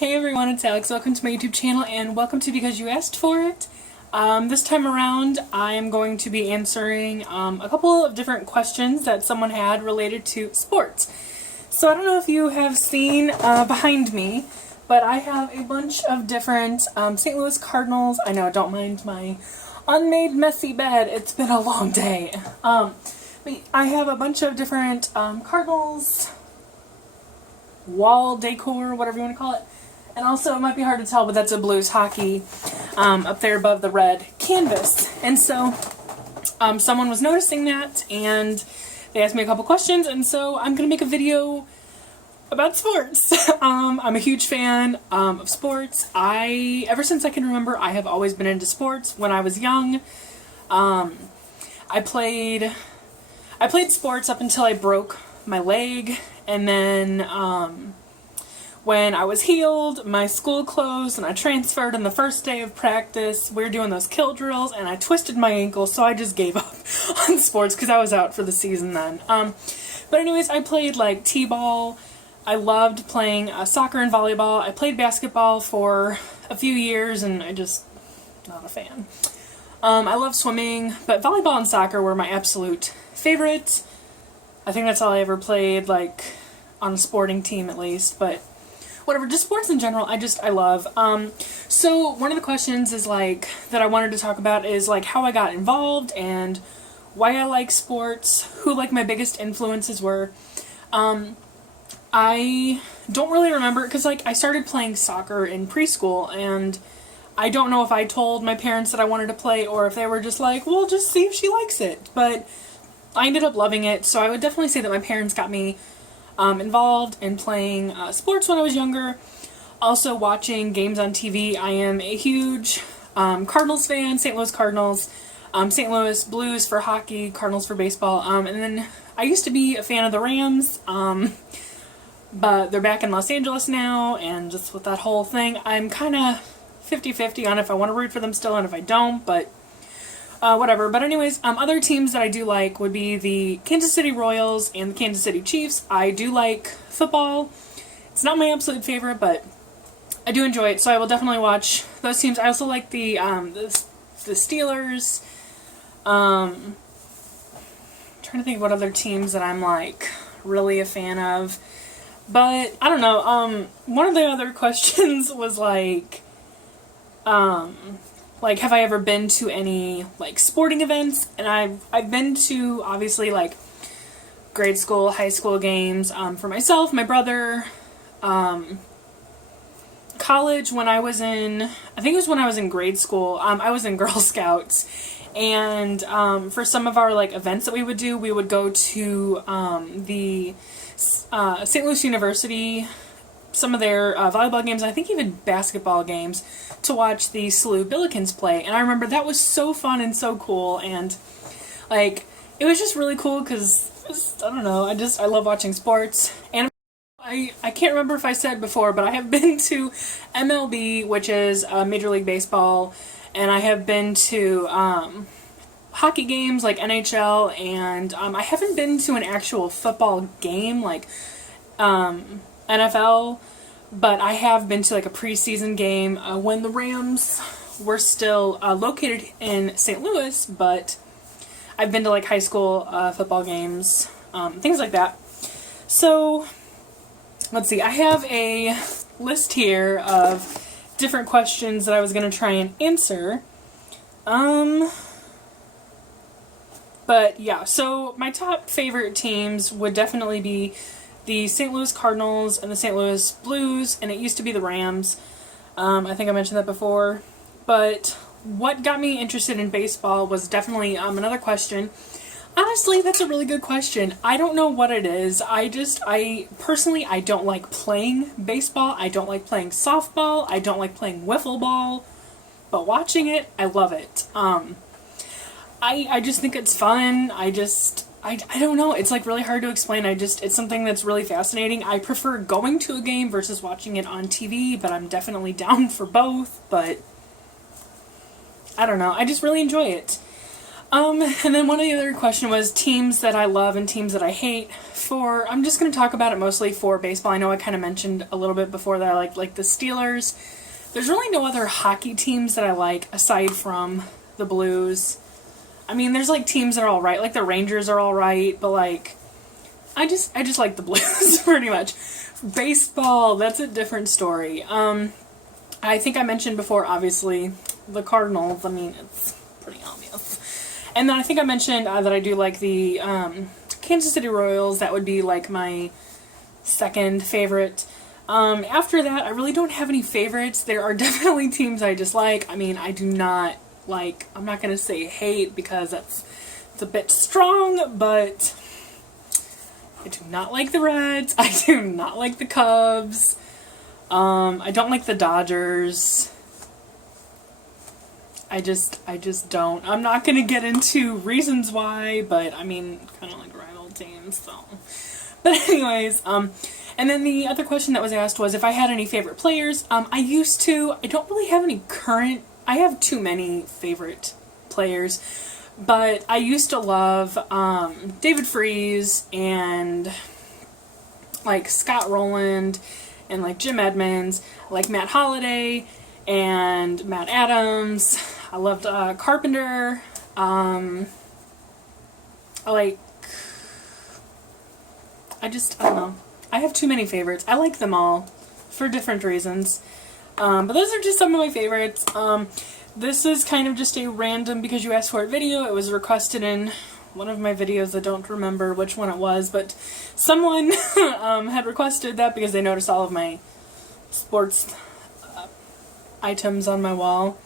Hey everyone, it's Alex. Welcome to my YouTube channel and welcome to Because You Asked For It. This time around I am going to be answering a couple of different questions that someone had related to sports. So I don't know if you have seen behind me, but I have a bunch of different St. Louis Cardinals. I know, don't mind my unmade messy bed. It's been a long day. But I have a bunch of different Cardinals wall decor, whatever you want to call it. And also, it might be hard to tell, but that's a Blues hockey up there above the red canvas. And so, someone was noticing that, and they asked me a couple questions, and so I'm going to make a video about sports. I'm a huge fan of sports. Ever since I can remember, I have always been into sports. When I was young, I played sports up until I broke my leg, and then, when I was healed, my school closed and I transferred on the first day of practice. We were doing those kill drills and I twisted my ankle, so I just gave up on sports because I was out for the season then. But anyways, I played like t-ball. I loved playing soccer and volleyball. I played basketball for a few years and I just not a fan. I love swimming, but volleyball and soccer were my absolute favorite. I think that's all I ever played, like on a sporting team at least, but whatever, just sports in general, I love. So one of the questions is like, that I wanted to talk about is like how I got involved and why I like sports, who like my biggest influences were. I don't really remember, because like I started playing soccer in preschool, and I don't know if I told my parents that I wanted to play or if they were just like, well, just see if she likes it. But I ended up loving it, so I would definitely say that my parents got me involved in playing sports when I was younger. Also watching games on TV. I am a huge Cardinals fan, St. Louis Cardinals, St. Louis Blues for hockey, Cardinals for baseball, and then I used to be a fan of the Rams, but they're back in Los Angeles now, and just with that whole thing, I'm kind of 50-50 on if I want to root for them still and if I don't, but whatever. But anyways, other teams that I do like would be the Kansas City Royals and the Kansas City Chiefs. I do like football. It's not my absolute favorite, but I do enjoy it, so I will definitely watch those teams. I also like the Steelers. Trying to think of what other teams that I'm like really a fan of. But I don't know. One of the other questions was like have I ever been to any, like, sporting events? And I've been to, obviously, like, grade school, high school games, for myself, my brother, college when I was in, I think it was when I was in grade school, I was in Girl Scouts, and, for some of our, like, events that we would do, we would go to, the, St. Louis University, some of their volleyball games, and I think even basketball games, to watch the SLU Billikens play. And I remember that was so fun and so cool, and like it was just really cool because I don't know, I love watching sports. And I can't remember if I said before, but I have been to MLB, which is Major League Baseball, and I have been to hockey games like NHL, and I haven't been to an actual football game like NFL, but I have been to like a preseason game when the Rams were still located in St. Louis, but I've been to like high school football games, things like that. So let's see, I have a list here of different questions that I was going to try and answer. But yeah, so my top favorite teams would definitely be the St. Louis Cardinals and the St. Louis Blues, and it used to be the Rams. I think I mentioned that before. But what got me interested in baseball was definitely another question. Honestly, that's a really good question. I don't know what it is. Personally, I don't like playing baseball. I don't like playing softball. I don't like playing wiffle ball. But watching it, I love it. I just think it's fun. I don't know, it's like really hard to explain. It's something that's really fascinating. I prefer going to a game versus watching it on TV, but I'm definitely down for both, but I don't know, I just really enjoy it. And then one of the other question was teams that I love and teams that I hate. I'm just going to talk about it mostly for baseball. I know I kind of mentioned a little bit before that I like the Steelers. There's really no other hockey teams that I like aside from the Blues. I mean, there's like teams that are all right, like the Rangers are all right, but like I just like the Blues pretty much. Baseball, that's a different story. I think I mentioned before, obviously, the Cardinals. I mean, it's pretty obvious. And then I think I mentioned that I do like the Kansas City Royals. That would be like my second favorite. After that, I really don't have any favorites. There are definitely teams I dislike. I mean, I do not like, I'm not going to say hate because it's a bit strong, but I do not like the Reds. I do not like the Cubs. I don't like the Dodgers. I just don't. I'm not going to get into reasons why, but I mean, kind of like rival teams, so. But anyways, and then the other question that was asked was if I had any favorite players. I used to. I don't really have any current. I have too many favorite players, but I used to love David Freese and like Scott Rowland and like Jim Edmonds, like Matt Holliday and Matt Adams. I loved Carpenter. I don't know. I have too many favorites. I like them all for different reasons. But those are just some of my favorites. This is kind of just a random because you asked for it video. It was requested in one of my videos. I don't remember which one it was, but someone had requested that because they noticed all of my sports items on my wall.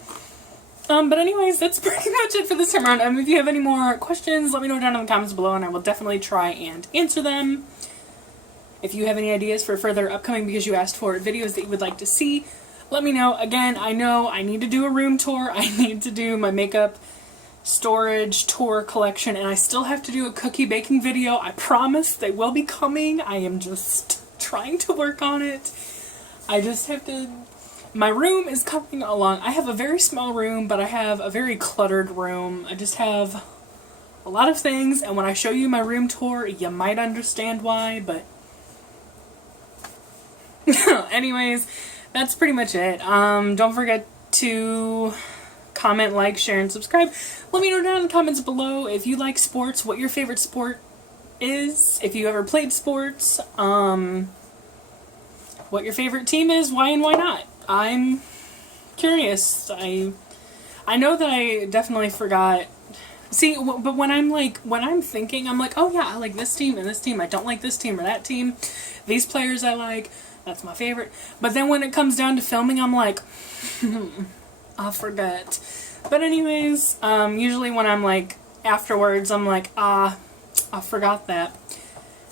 But anyways, that's pretty much it for this time around. If you have any more questions, let me know down in the comments below and I will definitely try and answer them. If you have any ideas for further upcoming because you asked for it videos that you would like to see, let me know. Again, I know I need to do a room tour. I need to do my makeup storage tour collection, and I still have to do a cookie baking video. I promise they will be coming. I am just trying to work on it. I just have to... My room is coming along. I have a very small room, but I have a very cluttered room. I just have a lot of things, and when I show you my room tour, you might understand why, but... Anyways, that's pretty much it. Don't forget to comment, like, share, and subscribe. Let me know down in the comments below if you like sports, what your favorite sport is, if you ever played sports, what your favorite team is, why and why not. I'm curious. I know that I definitely forgot. See, but when I'm thinking, I'm like, oh yeah, I like this team and this team. I don't like this team or that team. These players I like. That's my favorite. But then when it comes down to filming, I'm like, I forget. But anyways, usually when I'm like, afterwards, I'm like, I forgot that.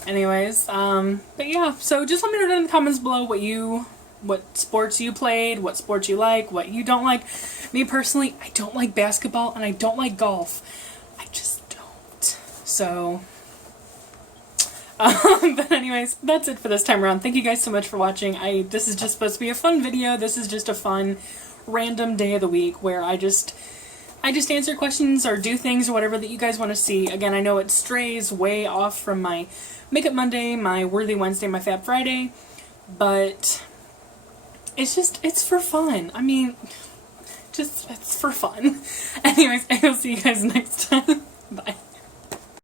Anyways, but yeah, so just let me know down in the comments below what sports you played, what sports you like, what you don't like. Me personally, I don't like basketball and I don't like golf. I just don't. So... but anyways, that's it for this time around. Thank you guys so much for watching. This is just supposed to be a fun video. This is just a fun, random day of the week where I just answer questions or do things or whatever that you guys want to see. Again, I know it strays way off from my Makeup Monday, my Worthy Wednesday, my Fab Friday, but it's for fun. I mean, it's for fun. Anyways, I will see you guys next time. Bye.